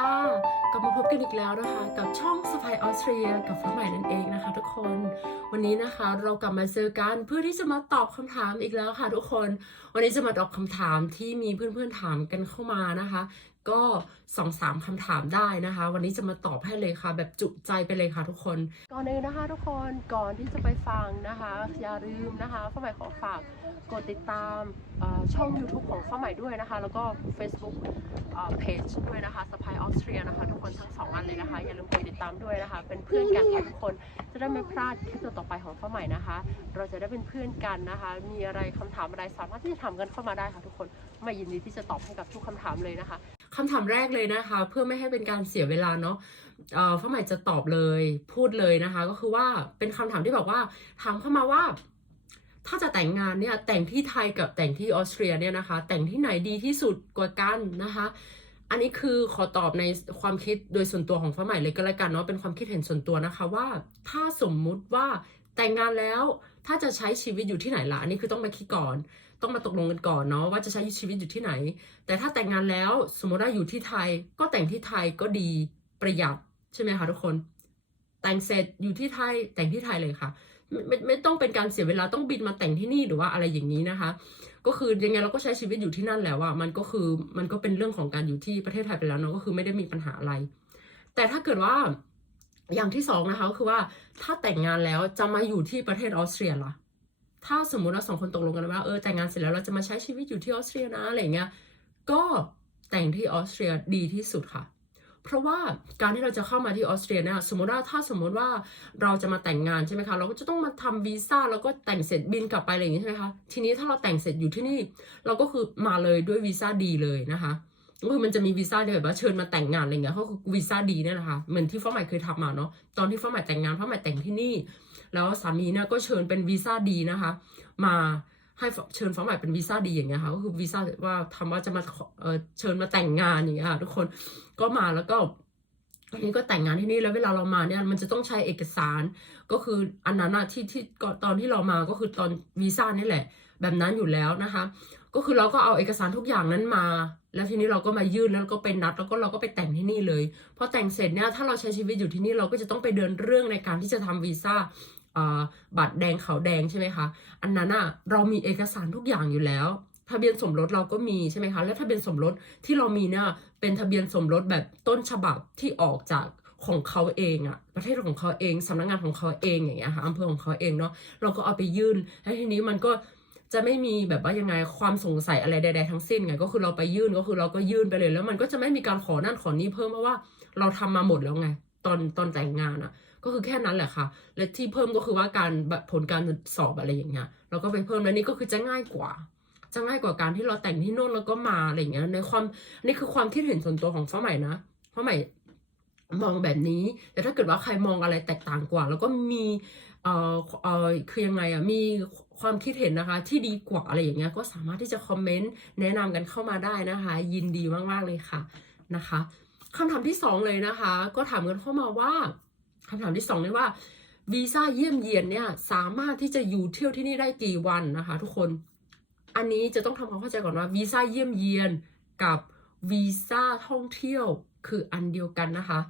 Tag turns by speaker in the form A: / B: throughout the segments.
A: ค่ะ กลับมาพบกันอีกแล้วนะคะ กับช่องสไปออสเตรียกับฟ้าใหม่นั่นเองนะคะ ทุกคน วันนี้นะคะเรากลับมาเจอกันเพื่อที่จะมาตอบคำถามอีกแล้วค่ะ ทุกคน วันนี้จะมาตอบคำถามที่มีเพื่อนๆถามกันเข้ามานะคะ ก็สองสามคำถามได้นะคะ วันนี้จะมาตอบให้เลยค่ะ แบบจุใจไปเลยค่ะทุกคน ก่อนอื่นนะคะทุกคนก่อนที่จะไปฟังนะคะ อย่าลืมนะคะฟ้าใหม่ขอฝากกดติดตามช่อง YouTube ของฟ้าใหม่ด้วยนะคะ แล้วก็ Facebook เพจด้วยนะคะสปายออสเตรียนะคะ ทุกคนทั้งสองอันเลยนะคะ อย่าลืมกดติดตามด้วยนะคะ เป็นเพื่อนกันค่ะทุกคนจะได้ไม่พลาดคลิปต่อไปของฟ้าใหม่นะคะ เราจะได้เป็นเพื่อนกันนะคะ มีอะไรคำถามอะไรสามารถที่จะถามกันเข้ามาได้ค่ะทุกคนไม่ยินดีที่จะตอบให้กับทุกคำถามเลยนะคะ คำถามแรกเลยนะคะ เพื่อไม่ให้เป็นการเสียเวลาเนาะเอ่อฟ้าใหม่จะตอบเลยพูดเลยนะคะ ก็คือว่าเป็นคำถามที่บอกว่าถามเข้ามาว่า ถ้าจะแต่งงานเนี่ยแต่งที่ไทยกับแต่งที่ออสเตรียเนี่ยนะคะ แต่งที่ไหนดีที่สุดกว่ากันนะคะอันนี้คือขอตอบในความคิดโดยส่วนตัวของฟ้าใหม่เลยก็แล้วกันเนาะเป็นความคิดเห็นส่วนตัวนะคะว่าถ้าสมมุติว่าแต่งงานแล้ว ถ้าจะใช้ชีวิตอยู่ที่ไหนล่ะอันนี้คือต้องมาคิดก่อน ต้องมาตกลงกันก่อนเนาะว่าจะใช้ชีวิตอยู่ที่ไหน แต่ถ้าแต่งงานแล้วสมมติว่าอยู่ที่ไทย ก็แต่งที่ไทยก็ดีประหยัดใช่ไหมคะทุกคน แต่งเสร็จอยู่ที่ไทยแต่งที่ไทยเลยค่ะไม่ไม่ไม่ต้องเป็นการเสียเวลาต้องบินมาแต่งที่นี่หรือว่าอะไรอย่างนี้นะคะ ก็คือยังไงเราก็ใช้ชีวิตอยู่ที่นั่นแล้วอะมันก็คือมันก็เป็นเรื่องของการอยู่ที่ประเทศไทยไปแล้วเนาะก็คือไม่ได้มีปัญหาอะไร แต่ถ้าเกิดว่าอย่างที่สองนะคะก็คือว่าถ้าแต่งงานแล้วจะมาอยู่ที่ประเทศออสเตรียล่ะ ถ้าสมมุติเราสองคนตกลงกันว่าเออแต่งงานเสร็จแล้วเราจะมาใช้ชีวิตอยู่ที่ออสเตรียนะอะไรเงี้ยก็แต่งที่ออสเตรียดีที่สุดค่ะ เพราะว่าการที่เราจะเข้ามาที่ออสเตรียเนี่ยสมมติว่าถ้าสมมติว่าเราจะมาแต่งงานใช่ไหมคะ เราก็จะต้องมาทำวีซ่าแล้วก็แต่งเสร็จบินกลับไปอะไรอย่างนี้ใช่ไหมคะทีนี้ถ้าเราแต่งเสร็จอยู่ที่นี่ เราก็คือมาเลยด้วยวีซ่าดีเลยนะคะ คือมันจะมีวีซ่าที่แบบว่าเชิญมาแต่งงานอะไรเงี้ยเขาคือวีซ่าดีเนี่ยนะคะเหมือนที่ฟ้าใหม่เคยทำมาเนาะตอนที่ฟ้าใหม่แต่งงานฟ้าใหม่แต่งที่นี่ แล้วสามีเนี่ยก็เชิญเป็นวีซ่าดีนะคะ มาให้เชิญฟ้าใหม่เป็นวีซ่าดีอย่างเงี้ยค่ะก็คือวีซ่าว่าทำว่าจะมาขอเออเชิญมาแต่งงานอย่างเงี้ยค่ะทุกคนก็มาแล้วก็อันนี้ก็แต่งงานที่นี่แล้วเวลาเรามาเนี่ยมันจะต้องใช้เอกสารก็คืออันนั้นอะที่ที่ตอนที่เรามาก็คือตอนวีซ่านี่แหละ แบบนั้นอยู่แล้วนะคะ ก็คือเราก็เอาเอกสารทุกอย่างนั้นมา แล้วทีนี้เราก็มายื่นแล้วก็ไปนัดแล้วก็เราก็ไปแต่งที่นี่เลยพอแต่งเสร็จเนี่ยถ้าเราใช้ชีวิตอยู่ที่นี่เราก็จะต้องไปเดินเรื่องในการที่จะทำวีซ่าบัตรแดงขาวแดงใช่ไหมคะ อันนั้นอะเรามีเอกสารทุกอย่างอยู่แล้ว ทะเบียนสมรสเราก็มีใช่ไหมคะ และทะเบียนสมรสที่เรามีเนี่ยเป็นทะเบียนสมรสแบบต้นฉบับที่ออกจากของเขาเองอะประเทศของเขาเองสำนักงานของเขาเองอย่างเงี้ยค่ะอำเภอของเขาเองเนาะเราก็เอาไปยื่นแล้วทีนี้มันก็ จะไม่มีแบบว่ายังไงความสงสัยอะไรใด ๆ ทั้งสิ้นไงก็คือเราไปยื่นก็คือเราก็ยื่นไปเลย แล้วมันก็จะไม่มีการขอนั่นขอนี่เพิ่มเพราะว่าเราทำมาหมดแล้วไง ตอนตอนแต่งงานอะก็คือแค่นั้นแหละค่ะ และที่เพิ่มก็คือว่าการแบบผลการสอบอะไรอย่างเงี้ยเราก็ไปเพิ่มแล้วนี่ก็คือจะง่ายกว่า จะง่ายกว่าการที่เราแต่งที่โน่นแล้วก็มาอะไรอย่างเงี้ยในความนี่คือความคิดเห็นส่วนตัวของฟ้าใหม่นะฟ้าใหม่ มองแบบนี้ แต่ถ้าเกิดว่าใครมองอะไรแตกต่างกว่า แล้วก็มีเอ่อเอ่อคือยังไงอะมีความคิดเห็นนะคะ ที่ดีกว่าอะไรอย่างเงี้ยก็สามารถที่จะคอมเมนต์แนะนำกันเข้ามาได้นะคะ ยินดีมากๆเลยค่ะนะคะคำถามที่สองเลยนะคะ ก็ถามกันเข้ามาว่าคำถามที่สองเนี่ยว่าวีซ่าเยี่ยมเยียนเนี่ยสามารถที่จะอยู่เที่ยวที่นี่ได้กี่วันนะคะ ทุกคนอันนี้จะต้องทำความเข้าใจก่อนว่าวีซ่าเยี่ยมเยียนกับวีซ่าท่องเที่ยวคืออันเดียวกันนะคะ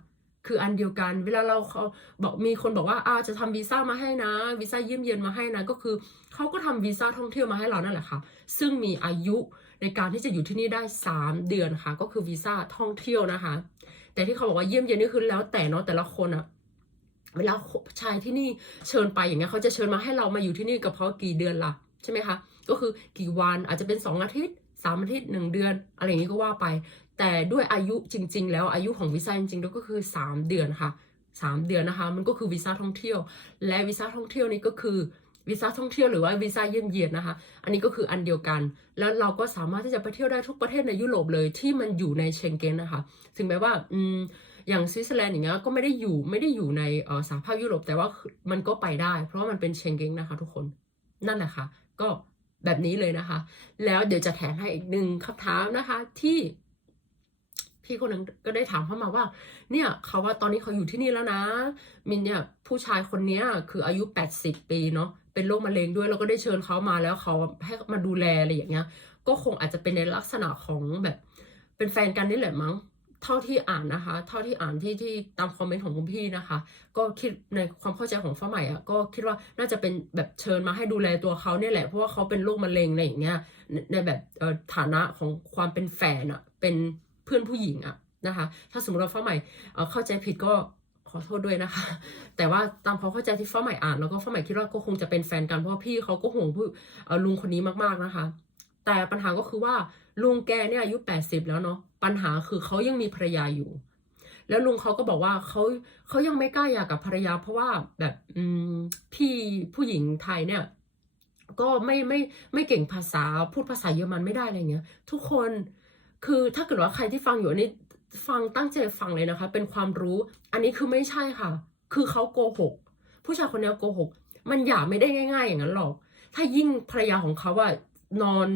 A: คืออันเดียวกัน เวลาเราเขาบอกมีคนบอกว่าอาจะทำวีซ่ามาให้นะวีซ่าเยี่ยมเยียนมาให้นะก็คือเขาก็ทำวีซ่าท่องเที่ยวมาให้เรานั่นแหละค่ะ ซึ่งมีอายุในการที่จะอยู่ที่นี่ได้ 3 เดือนค่ะ ก็คือวีซ่าท่องเที่ยวนะคะ แต่ที่เขาบอกว่าเยี่ยมเยียนนี่คือแล้วแต่เนาะแต่ละคนอะเวลาชายที่นี่เชิญไปอย่างเงี้ยเขาจะเชิญมาให้เรามาอยู่ที่นี่กับเขากี่เดือนละใช่ไหมคะก็คือกี่วันอาจจะเป็น 2 อาทิตย์3อาทิตย์1เดือน อะไรอย่างนี้ก็ว่าไป แต่ด้วยอายุจริง ๆ แล้วอายุของวีซ่าจริงๆก็คือ 3 เดือนค่ะ3 เดือนนะคะ มันก็คือวีซ่าท่องเที่ยว และวีซ่าท่องเที่ยวนี้ก็คือวีซ่าท่องเที่ยวหรือว่าวีซ่าเยี่ยมเยียนนะคะ อันนี้ก็คืออันเดียวกัน แล้วเราก็สามารถที่จะไปเที่ยวได้ทุกประเทศในยุโรปเลยที่มันอยู่ในเชงเก้นนะคะ ถึงแม้ว่าอืมอย่างสวิตเซอร์แลนด์อย่างเงี้ยก็ไม่ได้อยู่ไม่ได้อยู่ในสหภาพยุโรปแต่ว่ามันก็ไปได้ เพราะว่ามันเป็นเชงเก้นนะคะ ทุกคนนั่นแหละค่ะ ก็แบบนี้เลยนะคะ แล้วเดี๋ยวจะแถมให้อีกหนึ่งคำถามนะคะที่ พี่คนหนึ่งก็ได้ถามเข้ามาว่า เนี่ยเขาว่าตอนนี้เขาอยู่ที่นี่แล้วนะ มินเนี่ยผู้ชายคนนี้คืออายุ 80 ปีเนาะเป็นโรคมะเร็งด้วยแล้วก็ได้เชิญเขามาแล้วเขาให้มาดูแลอะไรอย่างเงี้ย ก็คงอาจจะเป็นในลักษณะของแบบเป็นแฟนกันนี่แหละมั้งเท่าที่อ่านนะคะ เท่าที่อ่านที่ที่ตามคอมเมนต์ของคุณพี่นะคะ ก็คิดในความเข้าใจของฟ้าใหม่อะก็คิดว่าน่าจะเป็นแบบเชิญมาให้ดูแลตัวเขาเนี่ยแหละเพราะว่าเขาเป็นโรคมะเร็งอะไรอย่างเงี้ยในแบบฐานะของความเป็นแฟนอะเป็น พื่อนผู้หญิงอะนะคะ ถ้าสมมติว่าฟ้าใหม่เเข้าใจผิดก็ขอโทษด้วยนะคะ แต่ว่าตามความเข้าใจที่ฟ้าใหม่อ่าน แล้วก็ฟ้าใหม่คิดว่าก็คงจะเป็นแฟนกันเพราะพี่เขาก็ห่วงผู้ลุงคนนี้มากๆนะคะ แต่ปัญหาก็คือว่าลุงแกเนี่ยอายุ 80 แล้วเนาะปัญหาคือเขายังมีภรรยาอยู่ แล้วลุงเขาก็บอกว่าเขาเขายังไม่กล้าหย่ากับภรรยา เพราะว่าแบบอืมพี่ผู้หญิงไทยเนี่ย ก็ไม่ไม่ไม่เก่งภาษาพูดภาษาเยอรมันไม่ได้อะไรเงี้ย ทุกคน คือถ้าเกิดว่าใครที่ฟังอยู่นนี้ฟังตั้งใจฟังเลยนะคะ เป็นความรู้ อันนี้คือไม่ใช่ค่ะ คือเขาโกหก ผู้ชายคนนี้โกหก มันหย่าไม่ได้ง่าย ๆ อย่างนั้นหรอก ถ้ายิ่งภรรยาของเขาอะนอน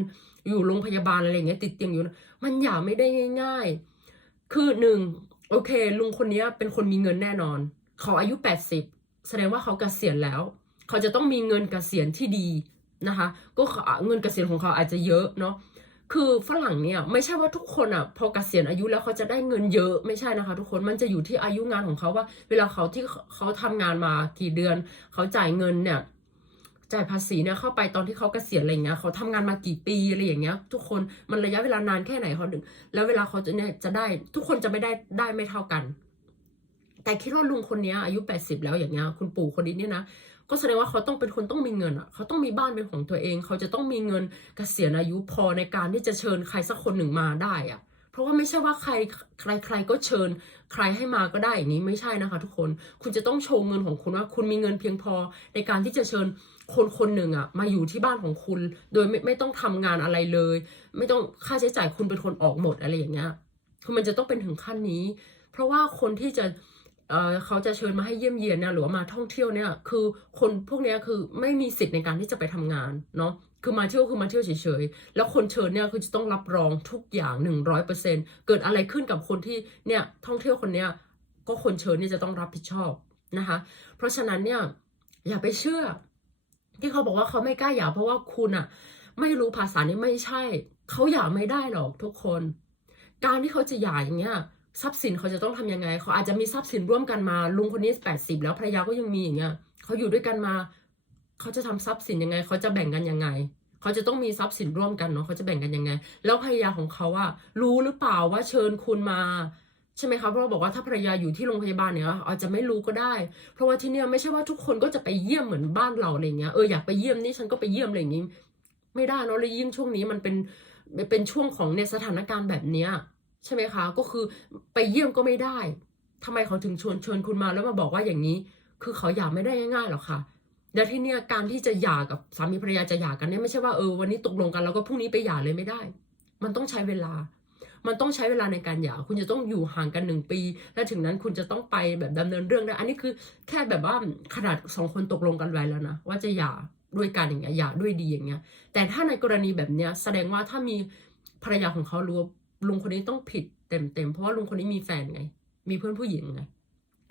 A: อยู่โรงพยาบาลอะไรอย่างเงี้ยติดเตียงอยู่นะมันหย่าไม่ได้ง่าย ๆ คือหนึ่งโอเค ลุงคนนี้เป็นคนมีเงินแน่นอน เขาอายุ80แสดงว่าเขาเกษียณแล้ว เขาจะต้องมีเงินเกษียณที่ดีนะคะ ก็เขาเงินเกษียณของเขาอาจจะเยอะเนาะ คือฝรั่งเนี่ยไม่ใช่ว่าทุกคนอะพอเกษียณอายุแล้วเขาจะได้เงินเยอะไม่ใช่นะคะ ทุกคนมันจะอยู่ที่อายุงานของเขาว่า เวลาเขาที่เขาทำงานมากี่เดือน เขาจ่ายเงินเนี่ยจ่ายภาษีเนี่ยเข้าไปตอนที่เขาเกษียณอะไรเงี้ยเขาทำงานมากี่ปีอะไรอย่างเงี้ย ทุกคนมันระยะเวลานานแค่ไหนเขาถึงแล้วเวลาเขาจะเนี่ยจะได้ทุกคนจะไม่ได้ได้ไม่เท่ากัน แต่คิดว่าลุงคนนี้อายุ 80 แล้วอย่างเงี้ยคุณปู่คนนี้เนี่ยนะ ก็แสดงว่าเขาต้องเป็นคนต้องมีเงินอะเขาต้องมีบ้านเป็นของตัวเอง เขาจะต้องมีเงินเกษียณอายุพอในการที่จะเชิญใครสักคนหนึ่งมาได้อะเพราะว่าไม่ใช่ว่าใครใครใครก็เชิญ ใครให้มาก็ได้อย่างนี้ไม่ใช่นะคะ ทุกคนคุณจะต้องโชว์เงินของคุณว่า คุณมีเงินเพียงพอในการที่จะเชิญคนคนหนึ่งอะมาอยู่ที่บ้านของคุณ โดยไม่ไม่ต้องทำงานอะไรเลย ไม่ต้องค่าใช้จ่ายคุณเป็นคนออกหมดอะไรอย่างเงี้ยคือมันจะต้องเป็นถึงขั้นนี้ เพราะว่าคนที่จะ เขาจะเชิญมาให้เยี่ยมเยียนเนี่ยหรือว่ามาท่องเที่ยวเนี่ยคือคนพวกนี้คือไม่มีสิทธิ์ในการที่จะไปทำงานเนาะคือมาเที่ยวคือมาเที่ยวเฉยๆ แล้วคนเชิญเนี่ยคือจะต้องรับรองทุกอย่างหนึ่งร้อยเปอร์เซ็นเกิดอะไรขึ้นกับคนที่เนี่ยท่องเที่ยวคนเนี้ยก็คนเชิญเนี่ยจะต้องรับผิดชอบนะคะ เพราะฉะนั้นเนี่ยอย่าไปเชื่อ ที่เขาบอกว่าเขาไม่กล้าหย่าเพราะว่าคุณอะไม่รู้ภาษานี้ไม่ใช่ เขาหย่าไม่ได้หรอกทุกคน การที่เขาจะหย่าอย่างเงี้ย ทรัพย์สินเขาจะต้องทำยังไง เขาอาจจะมีทรัพย์สินร่วมกันมา ลุงคนนี้แปดสิบแล้วภรรยาก็ยังมีอย่างเงี้ยเขาอยู่ด้วยกันมา เขาจะทำทรัพย์สินยังไง เขาจะแบ่งกันยังไง เขาจะต้องมีทรัพย์สินร่วมกันเนาะเขาจะแบ่งกันยังไง แล้วภรรยาของเขาอะรู้หรือเปล่าว่าเชิญคุณมาใช่ไหมคะเพราะเราบอกว่าถ้าภรรยาอยู่ที่โรงพยาบาลเนี่ยอาจจะไม่รู้ก็ได้ เพราะว่าที่เนี่ยไม่ใช่ว่าทุกคนก็จะไปเยี่ยมเหมือนบ้านเราอะไรเงี้ยเอออยากไปเยี่ยมนี่ฉันก็ไปเยี่ยมอะไรอย่างงี้ไม่ได้เนาะเลยยิ่งช่วงนี้มันเป็นเป็นช่วงของเนี่ยสถานการณ์แบบเนี้ย ใช่ไหมคะ ก็คือไปเยี่ยมก็ไม่ได้ทำไมเขาถึงชวนชิญคุณมาแล้วมาบอกว่าอย่างนี้ คือเขาหย่าไม่ได้ง่ายๆหรอกค่ะแล้วที่เนี่ยการที่จะหย่ากับสามีภรรยาจะหย่ากันเนี่ยไม่ใช่ว่าเออวันนี้ตกลงกันแล้วก็พรุ่งนี้ไปหย่าเลยไม่ได้ มันต้องใช้เวลา มันต้องใช้เวลาในการหย่า คุณจะต้องอยู่ห่างกันหนึ่งปี และถึงนั้นคุณจะต้องไปแบบดำเนินเรื่องได้ อันนี้คือแค่แบบว่าขนาดสองคนตกลงกันไว้แล้วนะว่าจะหย่าด้วยกันอย่างเงี้ยหย่าด้วยดีอย่างเงี้ย แต่ถ้าในกรณีแบบเนี้ยแสดงว่าถ้ามีภรรยาของเขารู้ ลุงคนนี้ต้องผิดเต็มๆเพราะว่าลุงคนนี้มีแฟนไง มีเพื่อนผู้หญิงไง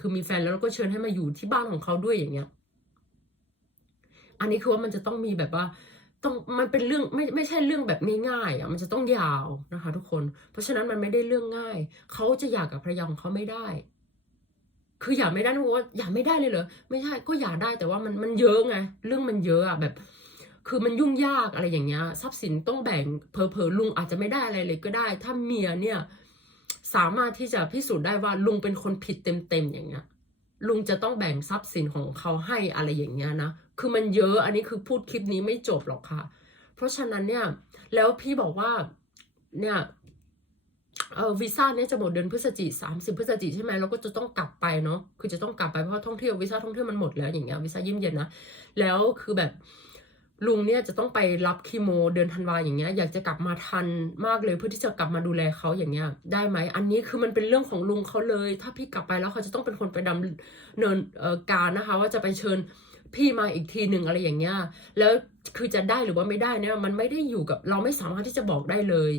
A: คือมีแฟนแล้วก็เชิญให้มาอยู่ที่บ้านของเขาด้วยอย่างเงี้ย อันนี้คือว่ามันจะต้องมีแบบว่าต้องมันเป็นเรื่องไม่ไม่ใช่เรื่องแบบง่ายๆอะมันจะต้องยาวนะคะ ทุกคน เพราะฉะนั้นมันไม่ได้เรื่องง่าย เขาจะหย่ากกับภรรยาของเขาไม่ได้ คือหย่าไม่ได้นะบอกว่าหย่าไม่ได้เลยเหรอไม่ใช่ก็หย่าได้แต่ว่ามันมันเยอะไงเรื่องมันเยอะอะแบบ คือมันยุ่งยากอะไรอย่างเงี้ย ทรัพย์สินต้องแบ่งเพอเพอลุงอาจจะไม่ได้อะไรเลยก็ได้ ถ้าเมียเนี่ยสามารถที่จะพิสูจน์ได้ว่าลุงเป็นคนผิดเต็มๆอย่างเงี้ย ลุงจะต้องแบ่งทรัพย์สินของเขาให้อะไรอย่างเงี้ยนะ คือมันเยอะอันนี้คือพูดคลิปนี้ไม่จบหรอกค่ะ เพราะฉะนั้นเนี่ยแล้วพี่บอกว่าเนี่ยเออวีซ่าเนี่ยจะหมดเดือนพฤศจิสามสิบพฤศจิกใช่ไหมเราก็จะต้องกลับไปเนาะคือจะต้องกลับไปเพราะท่องเที่ยววีซ่าท่องเที่ยวมันหมดแล้วอย่างเงี้ยวีซ่ายี่มเย็นนะแล้วคือแบบ ลุงเนี่ยจะต้องไปรับคีโมเดือนธันวาอย่างเงี้ยอยากจะกลับมาทันมากเลยเพื่อที่จะกลับมาดูแลเขาอย่างเงี้ยได้ไหมอันนี้คือมันเป็นเรื่องของลุงเขาเลย ถ้าพี่กลับไปแล้วเขาจะต้องเป็นคนไปดำเนินการนะคะ ว่าจะไปเชิญพี่มาอีกทีหนึ่งอะไรอย่างเงี้ยแล้วคือจะได้หรือว่าไม่ได้เนี่ยมันไม่ได้อยู่กับเราไม่สามารถที่จะบอกได้เลย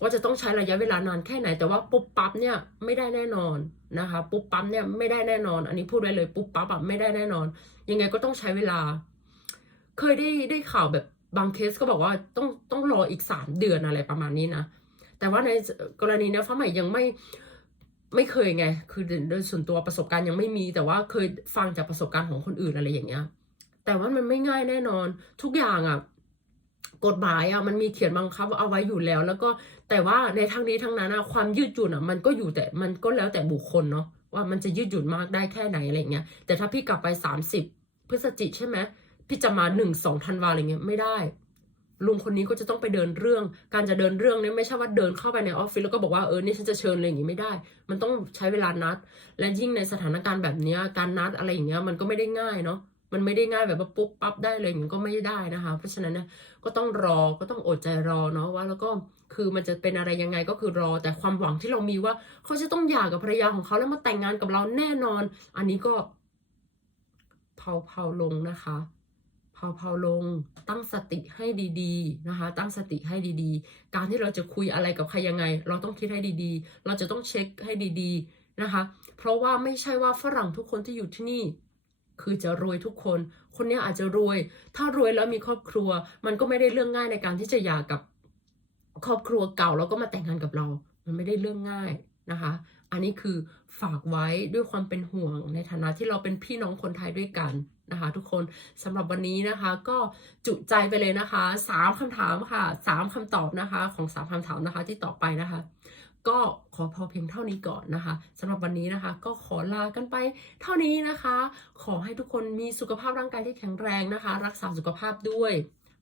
A: ว่าจะต้องใช้ระยะเวลานานแค่ไหน แต่ว่าปุ๊บปั๊บเนี่ยไม่ได้แน่นอนนะคะ ปุ๊บปั๊บเนี่ยไม่ได้แน่นอน อันนี้พูดไว้เลยปุ๊บปั๊บอะไม่ได้แน่นอน ยังไงก็ต้องใช้เวลา เคยได้ได้ข่าวแบบบางเคสก็บอกว่าต้องต้องรออีกสามเดือนอะไรประมาณนี้นะ แต่ว่าในกรณีเนี้ยฟ้าใหม่ยังไม่ไม่เคยไง คือโดยส่วนตัวประสบการณ์ยังไม่มี แต่ว่าเคยฟังจากประสบการณ์ของคนอื่นอะไรอย่างเงี้ย แต่ว่ามันไม่ง่ายแน่นอนทุกอย่างอะกฎหมายอะมันมีเขียนบังคับเอาไว้อยู่แล้ว แล้วก็แต่ว่าในทั้งนี้ทั้งนั้นอะความยืดหยุ่นอะมันก็อยู่แต่มันก็แล้วแต่บุคคลเนาะว่ามันจะยืดหยุ่นมากได้แค่ไหนอะไรเงี้ยแต่ถ้าพี่กลับไปสามสิบพฤศจิใช่ไหม พี่จะมาหนึ่งสองธันวาอะไรเงี้ยไม่ได้ ลุงคนนี้ก็จะต้องไปเดินเรื่อง การจะเดินเรื่องเนี่ยไม่ใช่ว่าเดินเข้าไปในออฟฟิศแล้วก็บอกว่าเออนี่ฉันจะเชิญอะไรอย่างงี้ไม่ได้ มันต้องใช้เวลานัด และยิ่งในสถานการณ์แบบเนี้ยการนัดอะไรอย่างเงี้ยมันก็ไม่ได้ง่ายเนาะมันไม่ได้ง่ายแบบว่าปุ๊บปั๊บได้เลยมันก็ไม่ได้นะคะ เพราะฉะนั้นเนี่ยก็ต้องรอก็ต้องอดใจรอเนาะว่าแล้วก็คือมันจะเป็นอะไรยังไงก็คือรอ แต่ความหวังที่เรามีว่า เขาจะต้องหย่ากับภรรยาของเขาแล้วมาแต่งงานกับเราแน่นอน อันนี้ก็เผาเผาลงนะคะ เผาเผาลงตั้งสติให้ดีๆนะคะ ตั้งสติให้ดีๆ การที่เราจะคุยอะไรกับใครยังไง เราต้องคิดให้ดีๆ เราจะต้องเช็คให้ดีๆนะคะ เพราะว่าไม่ใช่ว่าฝรั่งทุกคนที่อยู่ที่นี่ คือจะรวยทุกคน คนนี้อาจจะรวย ถ้ารวยแล้วมีครอบครัว มันก็ไม่ได้เรื่องง่ายในการที่จะหย่ากับครอบครัวเก่าแล้วก็มาแต่งงานกับเรา มันไม่ได้เรื่องง่ายนะคะ อันนี้คือฝากไว้ด้วยความเป็นห่วงในฐานะที่เราเป็นพี่น้องคนไทยด้วยกัน นะคะ ทุกคนสำหรับวันนี้นะคะก็จุใจไปเลยนะคะสามคำถามค่ะสามคำตอบนะคะ ของสามคำถามนะคะที่ต่อไปนะคะ ก็ขอพอเพียงเท่านี้ก่อนนะคะสำหรับวันนี้นะคะ ก็ขอลากันไปเท่านี้นะคะ ขอให้ทุกคนมีสุขภาพร่างกายที่แข็งแรงนะคะ รักษาสุขภาพด้วย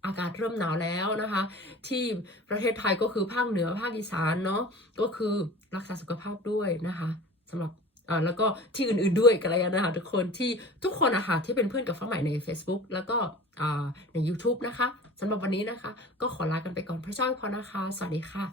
A: อากาศเริ่มหนาวแล้วนะคะ ที่ประเทศไทยก็คือภาคเหนือภาคอีสานเนาะก็คือรักษาสุขภาพด้วยนะคะสำหรับ่าแล้วก็ที่อื่นๆด้วยกันแลยวนะคะทุกคนที่ทุกคนอะคะที่เป็นเพื่อนกับฟ้าใหม่ใน Facebook แล้วก็อ่าใน YouTube นะคะสำหรับวันนี้นะคะ ก็ขอลากันไปก่อนพระเจ้าพอนะคะ สวัสดีค่ะ